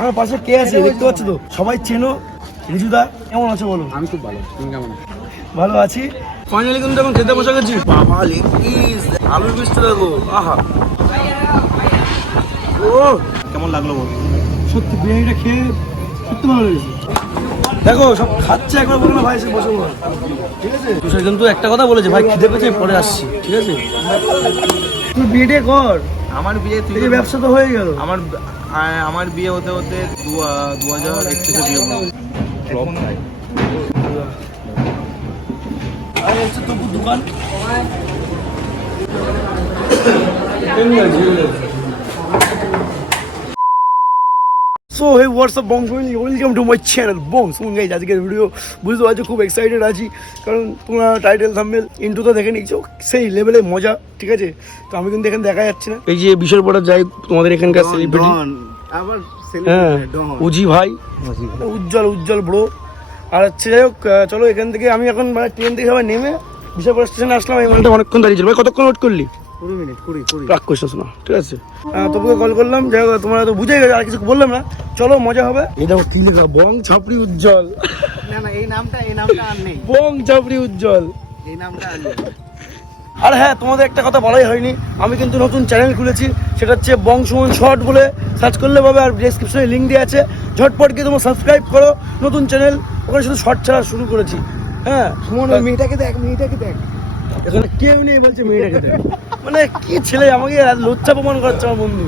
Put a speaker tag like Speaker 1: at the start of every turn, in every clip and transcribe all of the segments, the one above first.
Speaker 1: আমার পাশে কে আছে? দেখতে পাচ্ছ তো? সবাই চেনো। রিজুদা কেমন আছো বলো?
Speaker 2: আমি খুব ভালো। তুমি কেমন?
Speaker 1: ভালো আছি। ফাইনালি কিন্তু এখন খেতে বসে গেছি। বাবা লেগ পিস আলুর পিসটা দেখো। আহা। ও।
Speaker 2: কেমন লাগল বল?
Speaker 1: সত্যি বিরিয়ানিটা খেয়ে সত্যি ভালো লেগেছে। দেখো সব খাচ্ছে একবার বলো না ভাই এসে বসে বলো ঠিক আছে? তুষার কিন্তু একটা কথা বলেছে ভাই খিদে পেয়েছে পরে আসছি। ঠিক আছে? তুই বিয়েটা কর।
Speaker 2: আমার বিয়ে তুই
Speaker 1: ব্যবসা তো হয়ে গেল।
Speaker 2: আমার আমার বিয়ে হতে হতে দু দু হাজার একত্রিশে বিয়ে
Speaker 1: দোকান। So hey what's up Bong family welcome to my channel Bong শুন গাইজ আজকের ভিডিও বুঝতে পারছ খুব এক্সাইটেড আছি। কারণ তোমরা টাইটেল থাম্বেল ইন্টু তো দেখে নিচ্ছ সেই লেভেলে মজা ঠিক আছে? তো আমি কিন্তু এখানে দেখা যাচ্ছে না। এই যে বিশাল পড়া যাই তোমাদের এখানকার সেলিব্রিটি
Speaker 2: আবার
Speaker 1: হ্যাঁ উজি ভাই। উজ্জ্বল উজ্জ্বল ব্রো আর হচ্ছে যাই হোক চলো এখান থেকে আমি এখন মানে ট্রেন থেকে সবাই নেমে বিশালপুর স্টেশনে আসলাম। এই মালটা অনেকক্ষণ দাঁড়িয়ে ছিল। ভাই কতক্ষণ ওয়েট করলি?
Speaker 2: কুড়ি মিনিট কুড়ি কুড়ি।
Speaker 1: রাগ করিস না ঠিক আছে? তোকে কল করলাম যাই হোক তোমরা তো বুঝে গেছো আর কিছু বললাম না। চলো মজা হবে। এই দেখো কি লেখা? বং ছাপড়ি উজ্জ্বল।
Speaker 2: না না এই নামটা এই নামটা আর নেই।
Speaker 1: বং ছাপড়ি উজ্জ্বল।
Speaker 2: এই নামটা আর নেই।
Speaker 1: আর হ্যাঁ তোমাদের একটা কথা বলাই হয়নি। আমি কিন্তু নতুন চ্যানেল খুলেছি সেটা হচ্ছে বংশমন শর্ট বলে সার্চ করলে পাবে আর ডিসক্রিপশনে লিঙ্ক দেওয়া আছে। ঝটপট গিয়ে তোমরা সাবস্ক্রাইব করো নতুন চ্যানেল ওখানে শুধু শর্ট ছাড়া শুরু করেছি। হ্যাঁ?
Speaker 2: সুমন মেয়েটাকে দেখ মেয়েটাকে দেখ।
Speaker 1: এখানে কেউ নেই বলছে মেয়েটাকে দেখ। মানে কি ছেলে আমাকে আর লজ্জা প্রমাণ করাচ্ছে আমার বন্ধু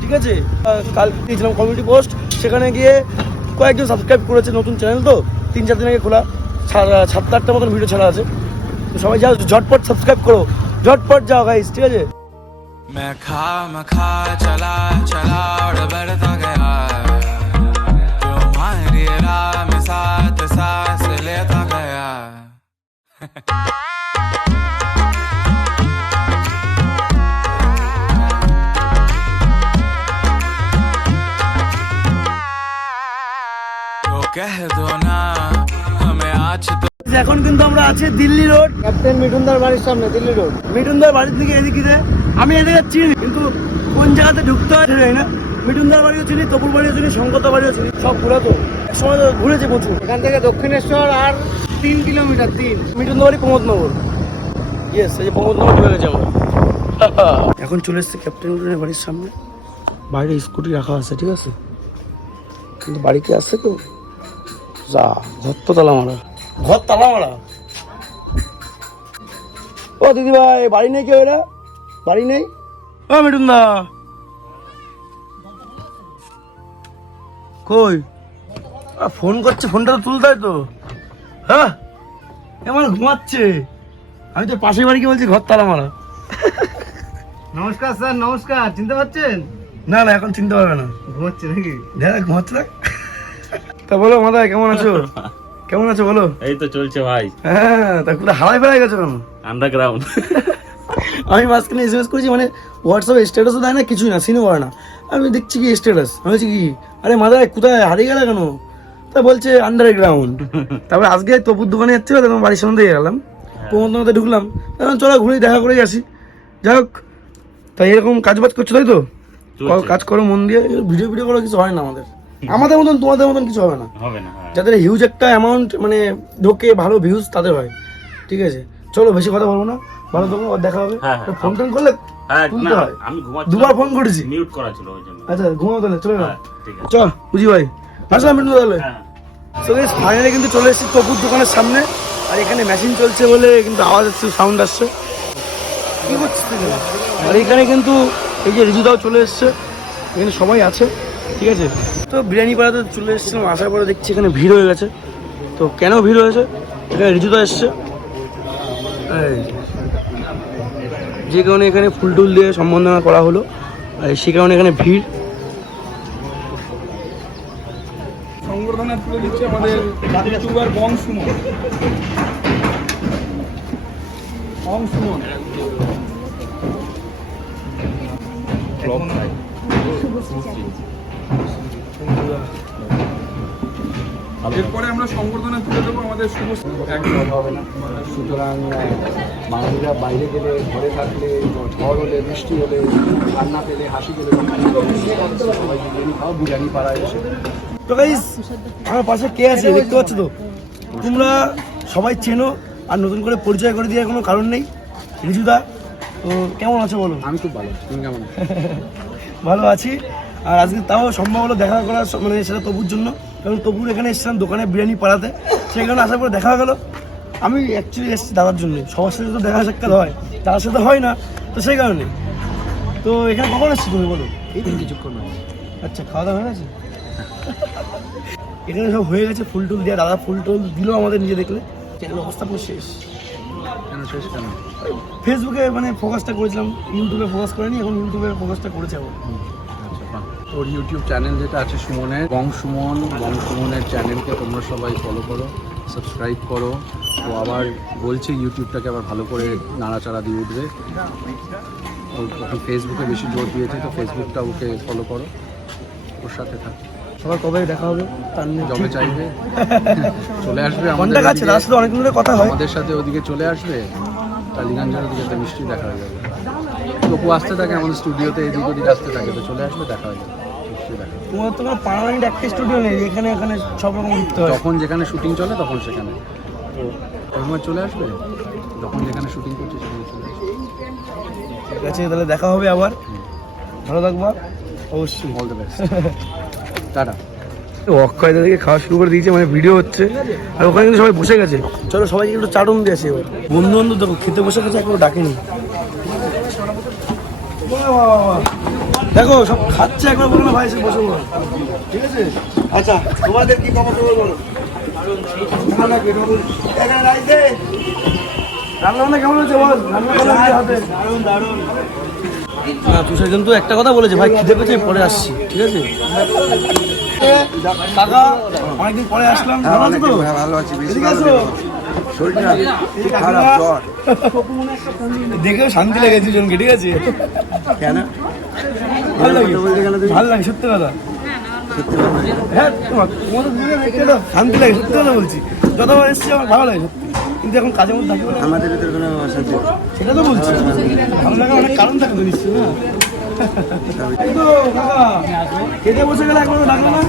Speaker 1: ঠিক আছে আহ, কাল দিয়েছিলাম কমিউনিটি পোস্ট সেখানে গিয়ে কয়েকজন সাবস্ক্রাইব করেছে নতুন চ্যানেল তো তিন চার দিন আগে খোলা ছা- সাতটা আটটা মতন ভিডিও ছাড়া আছে তো সবাই যাও ঝটপট সাবস্ক্রাইব করো ঝটপট যাও গাইস ঠিক আছে
Speaker 3: मैं खा मैं खा चला चला और बढ़ता गया तुम्हारी राह में साथ सांस लेता गया
Speaker 1: এখন কিন্তু আমরা আছি দিল্লি রোড।
Speaker 2: ক্যাপ্টেন মিঠুনদার বাড়ির সামনে দিল্লি রোড।
Speaker 1: মিঠুনদার বাড়ির দিকে এদিকে। আমি এদিকে চিনি কিন্তু কোন জায়গাতে ঢুকতে হয় জানি না। মিঠুনদার বাড়িও চিনি তপুর বাড়িও চিনি শঙ্করদা বাড়িও চিনি সব ঘোরা তো সময় ঘুরেছে প্রচুর।
Speaker 2: এখান থেকে দক্ষিণেশ্বর আর তিন কিলোমিটার তিন।
Speaker 1: মিঠুনদা বাড়ি প্রমোদনগর। ইয়েস এই যে প্রমোদনগর ঢুকে গেছে আমরা এখন চলে এসছে ক্যাপ্টেন মিঠুনের বাড়ির সামনে। বাইরে স্কুটি রাখা আছে ঠিক আছে? কিন্তু বাড়ি কি আছে তো যা ঘর তো তালা মারা ঘর তালা মারা ও দিদি ভাই বাড়ি নেই কেউ এরা বাড়ি নেই? ও মিঠুন দা কই ফোন করছে ফোনটা তো তুলতে হয় তো। হ্যাঁ? এমন ঘুমাচ্ছে। আমি তো পাশের বাড়ি বলছি ঘর তালা মারা
Speaker 2: নমস্কার স্যার নমস্কার। চিনতে পারছেন?
Speaker 1: না না এখন চিনতে পারবে না।
Speaker 2: ঘুমাচ্ছে নাকি?
Speaker 1: দেখ ঘুমাচ্ছে দেখ তা বলো মাদা কেমন আছো? কেমন আছো বলো?
Speaker 4: এই তো চলছে ভাই।
Speaker 1: হ্যাঁ তা কোথায় হারাই ফেরাই গেছো কেন?
Speaker 4: আন্ডারগ্রাউন্ড
Speaker 1: আমি মাঝখানে এসএমএস করেছি মানে হোয়াটসঅ্যাপে স্ট্যাটাসও দেয় না কিছুই না করে না। আমি দেখছি কি স্ট্যাটাস আমি বলছি কি? আরে মাদায় কোথায়? হারিয়ে গেলে কেন? তা বলছে আন্ডারগ্রাউন্ড তারপরে আজকে তপুর দোকানে যাচ্ছিল তখন বাড়ির সামনে দিয়ে গেলাম প্রমোদ ঢুকলাম। তখন চলো ঘুরে দেখা করে আসি। যাই হোক তাই এরকম কাজ বাজ করছ তাই তো। কাজ করো মন দিয়ে ভিডিও ভিডিও করে কিছু হয় না আমাদের। আমাদের মতন তোমাদের মতন কিছু হবে না।
Speaker 4: হবে না হ্যাঁ।
Speaker 1: যাদের হিউজ একটা অ্যামাউন্ট মানে ঢোকে ভালো ভিউজ তাদের হয়। ঠিক আছে? চলো বেশি কথা বলব না। ভালো থাকো দেখা হবে।
Speaker 4: হ্যাঁ, হ্যাঁ।
Speaker 1: ফোন টোন করলে
Speaker 4: না। আমি
Speaker 1: দুবার ফোন করেছি।
Speaker 4: মিউট করা ছিল ওই জন্য।
Speaker 1: আচ্ছা ঘুমাও তাহলে চলে
Speaker 4: আছে।
Speaker 1: চল বুঝি ভাই। আসলাম মিন্টু তাহলে তো ফাইনালি কিন্তু চলে এসেছি তপুর দোকানের সামনে। আর এখানে মেশিন চলছে বলে কিন্তু আওয়াজ আসছে সাউন্ড আসছে। কি করছিস আর এখানে কিন্তু এই যে রিজুদাও চলে এসছে। এখানে সবাই আছে। ঠিক আছে? তো বিরিয়ানি পাড়াতে চলে এসেছিলাম আসার পরে দেখছি এখানে ভিড় হয়ে গেছে। তো কেন ভিড় হয়েছে? এখানে রিজুদা এসছে। যে। কারণে এখানে ফুল টুল দিয়ে সম্বর্ধনা করা হলো আর সে কারণে এখানে ভিড়।
Speaker 5: সংবর্ধনা তুলে দিচ্ছে আমাদের YouTuber Bong Sumon. Bong Sumon. আমরা সংবর্ধনা তুলে দেবো আমাদের একদম
Speaker 6: হবে না। সুতরাং বাঙালিরা বাইরে গেলে ঘরে থাকলে ঝড় হলে বৃষ্টি হলে রান্না পেলে হাসি পেলে বিরিয়ানি পাড়ায় এসে
Speaker 1: তো গাইস আমার পাশে কে আছে? দেখতে পাচ্ছ তো? তোমরা সবাই চেনো আর নতুন করে পরিচয় করে দেওয়ার কোনো কারণ নেই। রিজুদা তো কেমন আছো বলো?
Speaker 6: আমি খুব ভালো তুমি কেমন
Speaker 1: ভালো আছি। আর আজকে তাও সম্ভব হলো দেখা করার মানে সেটা তবুর জন্য। কারণ তবুর এখানে এসেছিলাম দোকানে বিরিয়ানি পাড়াতে। সেই কারণে আসার পরে দেখা গেলো। আমি অ্যাকচুয়ালি এসেছি দাদার জন্য। সবার সাথে তো দেখা সাক্ষাৎ হয়। তার সাথে হয় না। তো সেই কারণে। তো এখানে কখন এসছো তুমি বলো?
Speaker 6: এই তো কিছুক্ষণ
Speaker 1: আচ্ছা খাওয়া দাওয়া হয়ে গেছে? এখানে সব হয়ে গেছে ফুল টুল দেওয়া। দাদা ফুল টুল দিল আমাদের নিজে দেখলে। চ্যানেল অবস্থা পুরো শেষ।
Speaker 6: কেন শেষ কেন?
Speaker 1: ফেসবুকে মানে ফোকাসটা করেছিলাম। ইউটিউবে ফোকাস করিনি এখন ইউটিউবে ফোকাসটা করেছে আবার।
Speaker 6: ওর ইউটিউব চ্যানেল যেটা আছে সুমনের বং সুমন বং সুমনের চ্যানেলকে তোমরা সবাই ফলো করো সাবস্ক্রাইব করো। ও আবার বলছে ইউটিউবটাকে আবার ভালো করে নাড়াচাড়া দিয়ে উঠবে। ও এখন ফেসবুকে বেশি জোর দিয়েছে তো ফেসবুকটা ওকে ফলো করো। ওর সাথে থাক।
Speaker 1: সবার কবে দেখা হবে? তার
Speaker 6: জবে চাইবে। চলে আসবে আমাদের।
Speaker 1: তার সাথে অনেক ধরে কথা হয়।
Speaker 6: আমাদের সাথে ওদিকে চলে আসবে। টালিগঞ্জের ওদিকে তো মিষ্টি দেখা হয়ে যাবে। তপু আসতে থাকে আমাদের স্টুডিওতে এদিক ওদিক আসতে থাকে তো চলে আসবে দেখা হয়ে যাবে।
Speaker 1: তোমার তো কোনো পার্মানেন্ট একটা স্টুডিও নেই এখানে এখানে সব রকম ঘুরতে হয়।
Speaker 6: যখন যেখানে শুটিং চলে তখন সেখানে। তো সময় চলে আসবে? যখন যেখানে শুটিং করছি সেখানে চলে আসবে।
Speaker 1: ঠিক আছে তাহলে দেখা হবে আবার। ভালো থাকবা। অবশ্যই।
Speaker 6: All the best tata.
Speaker 1: Akshay দাদাকে খাওয়া শুরু করে দিয়েছে মানে ভিডিও হচ্ছে। আর ওখানে কিন্তু সবাই বসে গেছে। চলো সবাইকে একটু চাটন দিয়ে আসি এবার। বন্ধু বান্ধব দেখো খেতে বসে গেছে একবার ডাকেনি। দেখো সব খাচ্ছে একবার বলো না ভাই এসে বসে বলো। ঠিক আছে? আচ্ছা তোমাদের কি খবর খবর বলো। রান্না কেমন হয়েছে বল? রান্না হাতে দারুণ দারুণ। তুষার কিন্তু একটা কথা বলেছে ভাই খিদে পেয়েছে পরে আসছি ঠিক আছে? কাকা অনেকদিন পরে আসলাম ভালো আছো তো? ভালো আছি দেখেও শান্তি লেগেছে দুজনকে ঠিক আছে? কেন? ভালো লাগে ভালো লাগে সত্যি কথা। হ্যাঁ তোমার শান্তি লাগে সত্যি কথা বলছি। যতবার এসছি আমার ভালো লাগে সত্যি। কিন্তু এখন কাজের মধ্যে থাকি
Speaker 7: আমাদের ভিতরে কোনো অশান্তি
Speaker 1: সেটা তো বলছি। ভালো লাগার অনেক কারণ থাকে তো নিশ্চয়ই না? এই তো কাকা খেতে বসে গেলে একবার ডাকলো না?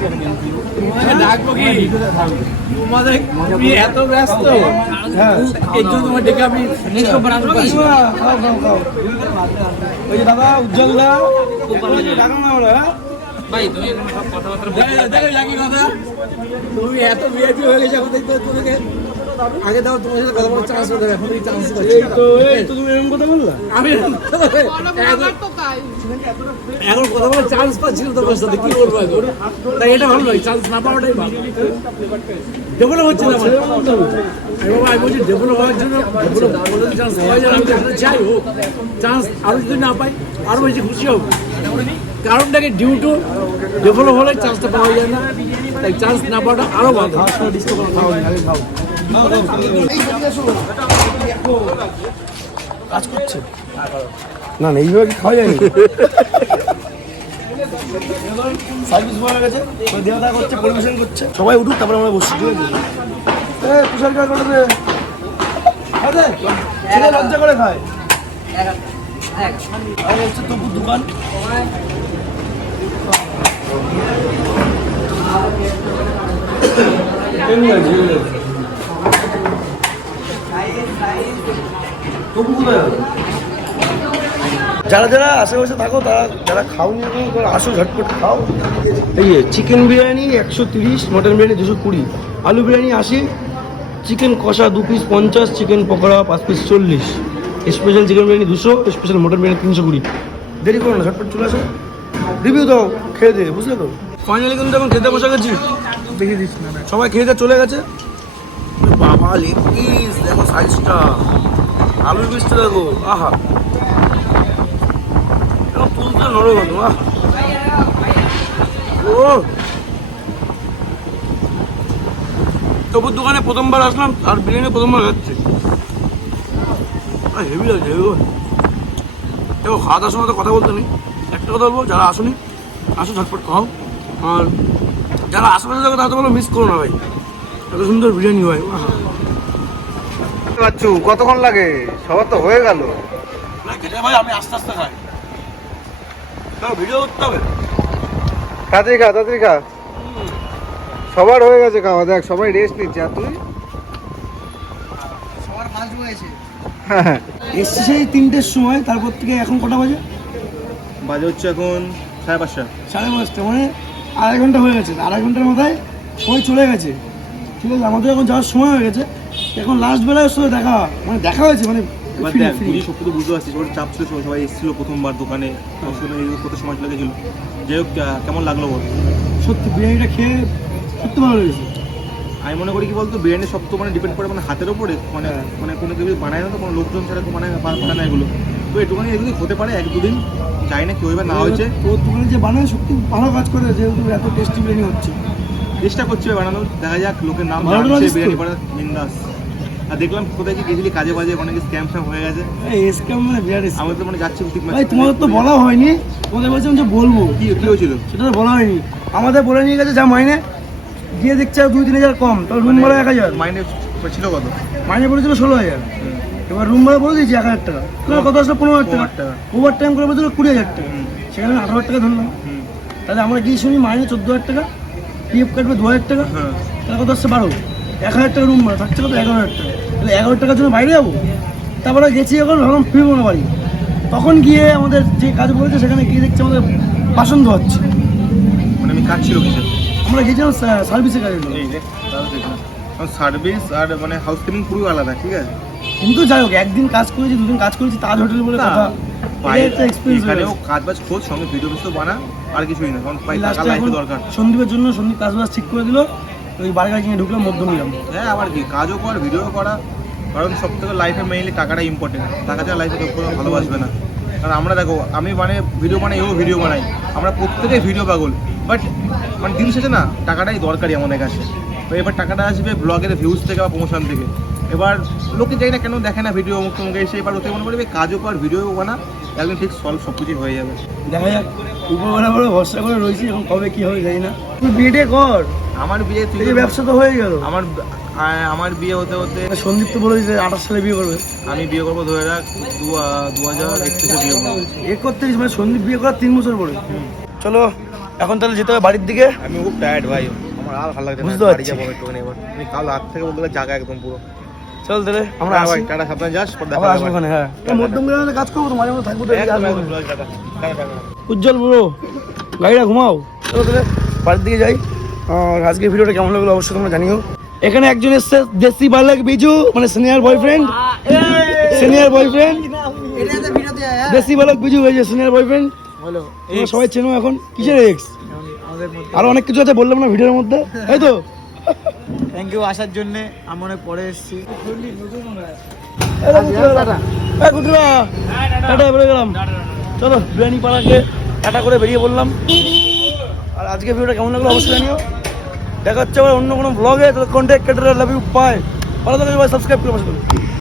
Speaker 5: ডাকবো কি? তোমাদের এত ব্যস্ত।
Speaker 1: হ্যাঁ।
Speaker 5: জন্য তোমার ডেকে আমি
Speaker 1: খাও খাও খাও। ওই যে দাদা উজ্জ্বল দা ডাকলো না আমরা হ্যাঁ
Speaker 5: লাগি কথা তুমি এত বিয়ে হয়ে গেছে তোমাকে আগে দাও তোমার সাথে কথা বলার চান্স হতে এখন এই চান্স
Speaker 1: এই তো এই তো তুমি এরকম কথা বললা?
Speaker 5: আমি এখন কথা বলার চান্স পাচ্ছি না তোমার সাথে কি করব এখন? তাই এটা ভালো লাগে চান্স না পাওয়াটাই ভালো। ডেভেলপ হচ্ছে না আমার। আমি বাবা আমি বলছি ডেভেলপ হওয়ার জন্য ডেভেলপ চান্স পাওয়া যায় আমি চাই হোক চান্স আরও যদি না পাই আরও বেশি খুশি হব। কারণটাকে ডিউ টু ডেভেলপ হলে চান্সটা পাওয়া যায় না। তাই চান্স না পাওয়াটা আরও ভালো।
Speaker 1: কাজ করছে? না না, এইভাবে কি খাওয়া যায়নি? সার্ভিস বয়ে গেছে দেওয়া করছে, পরিবেশন করছে। সবাই উঠুক, তারপরে আমরা বসছি, ঠিক আছে? তুষার কার করে ছেলে করে খায়। আর হচ্ছে দোকান। তবু কোথায় যারা যারা আশেপাশে থাকো, তারা যারা খাওনি এখন আসো, ঝটপট খাও। এই চিকেন বিরিয়ানি একশো তিরিশ মটন বিরিয়ানি দুশো কুড়ি। আলু বিরিয়ানি আশি চিকেন কষা দু পিস পঞ্চাশ চিকেন পকোড়া পাঁচ পিস চল্লিশ। স্পেশাল চিকেন বিরিয়ানি দুশো স্পেশাল মটন বিরিয়ানি তিনশো কুড়ি। দেরি করো না, ঝটপট চলে আসো। রিভিউ দাও, খেয়ে দে, বুঝলে তো? ফাইনালি কিন্তু এখন খেতে বসে গেছি। দেখে দিচ্ছি সবাই খেয়ে চলে গেছে। বাবা, লেগ পিস, দেখো সাইজটা আলুর পিসটা দেখো আহা। তুলতে নরম হতো ও। তবুর দোকানে প্রথমবার আসলাম, আর বিরিয়ানি প্রথমবার যাচ্ছে হেভি লাগছে দেখো, খাওয়া দাওয়ার সময় কথা বলতে নেই। একটা কথা বলব, যারা আসুনি, আসো ঝটপট খাও। আর যারা আশেপাশে থাকো, তারা তো বলো মিস করো না ভাই। এত সুন্দর বিরিয়ানি হয়
Speaker 6: বাচ্চু কতক্ষণ লাগে? সবার তো হয়ে গেল।
Speaker 1: ভাই আমি আস্তে আস্তে খাই। ভিডিও করতে হবে?
Speaker 6: তাড়াতাড়ি খা তাড়াতাড়ি খা। সবার হয়ে গেছে খাওয়া দেখ সবাই রেস্ট নিচ্ছে। আর তুই? হ্যাঁ।
Speaker 1: এসছি সেই তিনটের সময় তারপর থেকে এখন কটা বাজে?
Speaker 2: বাজে হচ্ছে এখন সাড়ে পাঁচটা।
Speaker 1: সাড়ে পাঁচটা মানে আড়াই ঘণ্টা হয়ে গেছে। আড়াই ঘণ্টার মাথায় সবাই চলে গেছে। ঠিক আছে আমাদের এখন যাওয়ার সময় হয়ে গেছে। এখন লাস্ট বেলায় ওর সাথে দেখা মানে দেখা হয়েছে মানে
Speaker 2: এবার দেখ
Speaker 1: free।
Speaker 2: সত্যি তো বুঝতে পারছিস ওর চাপ ছিল সবাই- সবাই এসেছিল প্রথমবার দোকানে কত সময় চলে যাই হোক কেমন লাগল বল?
Speaker 1: সত্যি বিরিয়ানিটা খেয়ে সত্যি ভালো লেগেছে।
Speaker 2: আমি মনে করি কি বলতো বিরিয়ানি সব তো মানে ডিপেন্ড করে মানে হাতের ওপরে। মানে
Speaker 1: হ্যাঁ।
Speaker 2: মানে কোনো কিছু বানায় না তো কোনো লোকজন ছাড়া তো বানায় বানায় না এগুলো। তো একটুখানি এগুলো হতে পারে এক দুদিন জানি না কি হইবে না হয়েছে।
Speaker 1: দোকানে যে বানায় সত্যি ভালো কাজ করে যেহেতু এত টেস্টি বিরিয়ানি হচ্ছে।
Speaker 2: চেষ্টা করছে বানানোর দেখা যাক লোকের নাম
Speaker 1: তো?
Speaker 2: বিরিয়ানি পাড়া বিন্দাস। আর দেখলাম কোথায় কি গেছিলি কাজে বাজে অনেক স্ক্যাম স্যাম হয়ে গেছে।
Speaker 1: এসকে মানে বিরাট।
Speaker 2: আমি তো মানে যাচ্ছি ঠিক
Speaker 1: ভাই তোমাদের তো বলা হয়নি। তোমাদের বলছিলাম যে বলব।
Speaker 2: কি কি হয়েছিল?
Speaker 1: সেটা তো বলা হয়নি। আমাদের বলে নিয়ে গেছে যা মাইনে। দিয়ে দেখছে দুই তিন হাজার কম। তাহলে রুম ভাড়া এক হাজার।
Speaker 2: মাইনে ছিল কত?
Speaker 1: মাইনে পড়েছিল ষোলো হাজার। এবার রুম ভাড়া বলে দিয়েছি এক হাজার টাকা। তোমার কত আসলে? পনেরো হাজার টাকা। ওভার টাইম করে বলছিল কুড়ি হাজার টাকা। সেখানে আঠারো হাজার টাকা ধরলাম। তাহলে আমরা গিয়ে শুনি মাইনে চোদ্দ হাজার টাকা। পিএফ কাটবে দু হাজার টাকা।
Speaker 2: হ্যাঁ।
Speaker 1: তাহলে কত আসছে? বারো। এক হাজার টাকা রুম ভাড়া থাকছে কত এগারো হাজার টাকা তাহলে এগারো টাকার জন্য বাইরে যাব? তারপরে গেছি এখন ভাবলাম ফিরবো না বাড়ি। তখন গিয়ে আমাদের যে কাজ বলেছে সেখানে গিয়ে দেখছি আমাদের বাসন ধোয়াচ্ছে।
Speaker 2: মানে আমি কাজ ছিল কিসের?
Speaker 1: আমরা গেছিলাম সার্ভিসের কাজে
Speaker 2: সার্ভিস আর মানে হাউস কিপিং পুরো আলাদা ঠিক আছে?
Speaker 1: কিন্তু যাই হোক একদিন কাজ করেছি দুদিন কাজ করেছি তাজ হোটেল বলে কথা। সন্দীপের জন্য সন্দীপ কাজ বাজ ঠিক করে দিল। ওই বার্গার কিনে ঢুকলাম মধ্যম নিলাম।
Speaker 2: হ্যাঁ আবার কি? কাজও কর ভিডিও করা। কারণ সব থেকে লাইফে মেইনলি টাকাটা ইম্পর্টেন্ট টাকা ছাড়া লাইফে কেউ ভালোবাসবে না। কারণ আমরা দেখো আমি মানে ভিডিও বানাই এও ভিডিও বানাই আমরা প্রত্যেকেই ভিডিও পাগল। বাট মানে দিন শেষে না টাকাটাই দরকারি আমাদের কাছে। তো এবার টাকাটা আসবে ব্লগের ভিউজ থেকে বা প্রমোশন থেকে। এবার লোকে যাই না কেন দেখে না ভিডিও মুখ মুখে এসে এবার ওতে মনে করবে কাজও কর ভিডিও বানা। একদিন ঠিক সলভ সব কিছুই হয়ে যাবে।
Speaker 1: দেখা যাক। উপরবেলা করে ভরসা করে রয়েছি এখন কবে কি হবে জানি না। তুই বিয়েটে কর।
Speaker 2: আমার বিয়ে তুই
Speaker 1: ব্যবসা তো হয়ে গেল।
Speaker 2: আমার আমার বিয়ে হতে হতে
Speaker 1: সন্দীপ তো বলে যে আঠাশ সালে বিয়ে করবে।
Speaker 2: আমি বিয়ে করব দু হাজার দু হাজার একত্রিশে বিয়ে করব।
Speaker 1: একত্রিশ মানে সন্দীপ বিয়ে করার তিন বছর পরে। চলো এখন তাহলে যেতে হবে বাড়ির দিকে।
Speaker 2: আমি খুব টায়ার্ড ভাই। আমার আর ভালো লাগছে না।
Speaker 1: বুঝতে
Speaker 2: বাড়ি
Speaker 1: পারছি।
Speaker 2: যাব একটুখানি এবার। কাল রাত থেকে বলতে গেলে জায়গা একদম পুরো।
Speaker 1: চল তাহলে আমরা
Speaker 2: হ্যাঁ
Speaker 1: আসি
Speaker 2: টাটা সাবধানে যাস পর দেখা হবে।
Speaker 1: ওখানে হ্যাঁ মধ্যম গ্রামে কাজ করব তো মাঝে মাঝে থাকব। উজ্জ্বল বুড়ো গাড়িটা ঘুমাও চলো তাহলে বাড়ির দিকে যাই আর আজকের ভিডিওটা কেমন লাগল অবশ্যই তোমরা জানিও এখানে একজন এসছে দেশি বালক বিজু মানে সিনিয়র বয়ফ্রেন্ড সিনিয়র বয়ফ্রেন্ড দেশি বালক বিজু যে সিনিয়র বয়ফ্রেন্ড সবাই চেনো এখন কিসের এক্স
Speaker 5: আমাদের
Speaker 1: আরও অনেক কিছু আছে বললাম না ভিডিওর মধ্যে তাই তো
Speaker 5: থ্যাংক ইউ আসার জন্য আমি অনেক পরে এসেছি।
Speaker 1: চলো, বিরিয়ানি পাড়াকে টাটা করে বেরিয়ে পড়লাম। আর আজকে ভিডিওটা কেমন লাগল অবশ্যই জানিও। দেখা হচ্ছে আবার অন্য কোনো ব্লগে তাহলে কন্ট্যাক্ট লাভ ইউ পায় ভালো থাকবে সাবস্ক্রাইব করে।